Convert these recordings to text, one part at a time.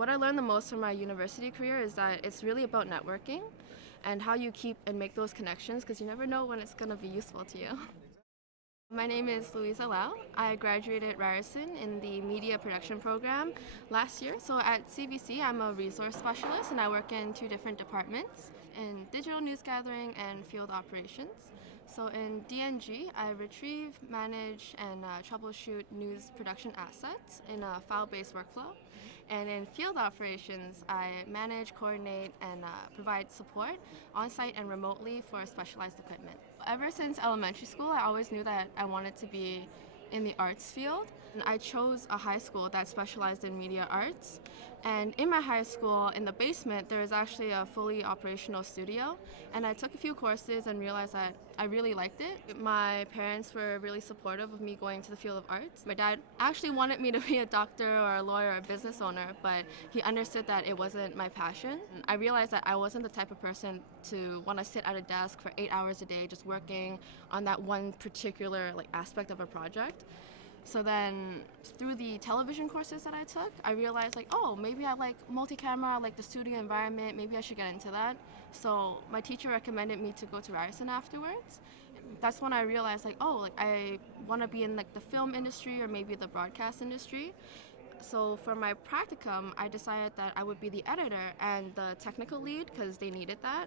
What I learned the most from my university career is that it's really about networking and how you keep and make those connections because you never know when it's going to be useful to you. My name is Louisa Lao. I graduated Ryerson in the media production program last year. So at CBC, I'm a resource specialist and I work in two different departments in digital news gathering and field operations. So in DNG, I retrieve, manage, and troubleshoot news production assets in a file-based workflow. And in field operations, I manage, coordinate, and provide support on-site and remotely for specialized equipment. Ever since elementary school, I always knew that I wanted to be in the arts field. And I chose a high school that specialized in media arts. And in my high school, in the basement, there is actually a fully operational studio. And I took a few courses and realized that I really liked it. My parents were really supportive of me going to the field of arts. My dad actually wanted me to be a doctor or a lawyer or a business owner, but he understood that it wasn't my passion. I realized that I wasn't the type of person to want to sit at a desk for 8 hours a day just working on that one particular aspect of a project. So then through the television courses that I took, I realized oh, maybe I like multi-camera, I like the studio environment, maybe I should get into that. So my teacher recommended me to go to Ryerson afterwards. That's when I realized I want to be in the film industry or maybe the broadcast industry. So for my practicum, I decided that I would be the editor and the technical lead because they needed that.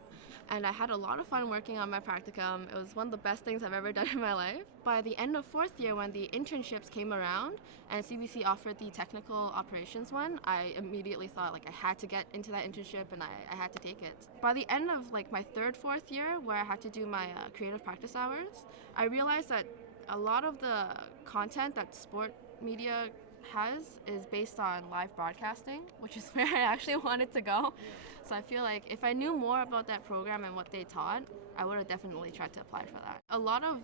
And I had a lot of fun working on my practicum. It was one of the best things I've ever done in my life. By the end of fourth year, when the internships came around and CBC offered the technical operations one, I immediately thought I had to get into that internship and I had to take it. By the end of my third, fourth year, where I had to do my creative practice hours, I realized that a lot of the content that sport media has is based on live broadcasting, which is where I actually wanted to go. So I feel like if I knew more about that program and what they taught, I would have definitely tried to apply for that. A lot of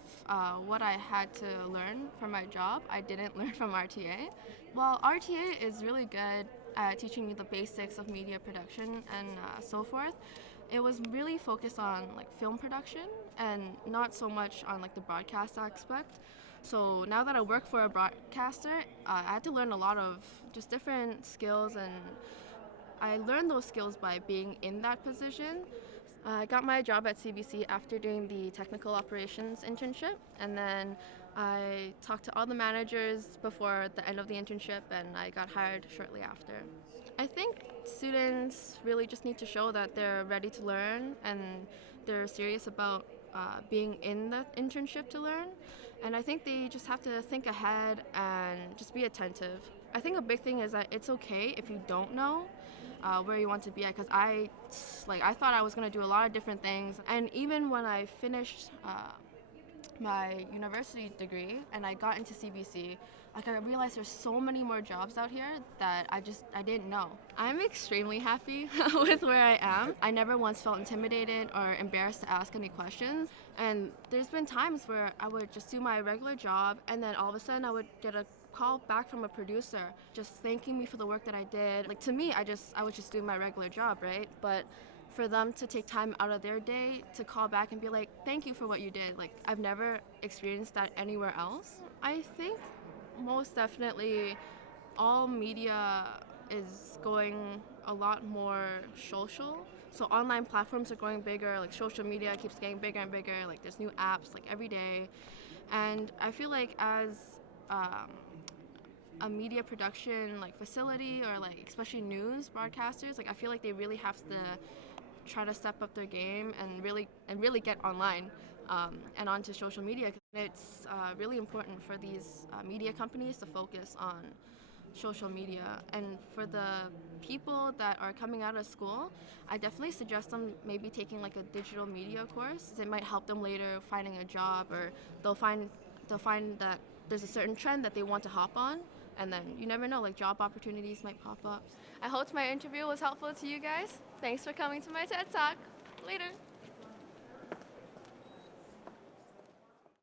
what I had to learn from my job, I didn't learn from RTA. Well, RTA is really good at teaching you the basics of media production and so forth. It was really focused on film production and not so much on the broadcast aspect. So now that I work for a broadcaster, I had to learn a lot of just different skills, and I learned those skills by being in that position. I got my job at CBC after doing the technical operations internship, and then I talked to all the managers before the end of the internship, and I got hired shortly after. I think students really just need to show that they're ready to learn and they're serious about being in the internship to learn. And I think they just have to think ahead and just be attentive. I think a big thing is that it's okay if you don't know where you want to be at, because I thought I was going to do a lot of different things. And even when I finished my university degree and I got into CBC, I realized there's so many more jobs out here that I didn't know. I'm extremely happy with where I am. I never once felt intimidated or embarrassed to ask any questions. And there's been times where I would just do my regular job and then all of a sudden I would get a call back from a producer just thanking me for the work that I did. To me, I was just doing my regular job, right? But for them to take time out of their day to call back and be like, thank you for what you did. I've never experienced that anywhere else. I think most definitely all media is going a lot more social. So online platforms are going bigger, social media keeps getting bigger and bigger, there's new apps every day. And I feel as a media production facility or especially news broadcasters, I feel they really have to try to step up their game and really get online and onto social media. It's really important for these media companies to focus on social media. And for the people that are coming out of school, I definitely suggest them maybe taking a digital media course. It might help them later finding a job, or they'll find that there's a certain trend that they want to hop on, and then you never know, job opportunities might pop up. I hope my interview was helpful to you guys. Thanks for coming to my TED Talk. Later.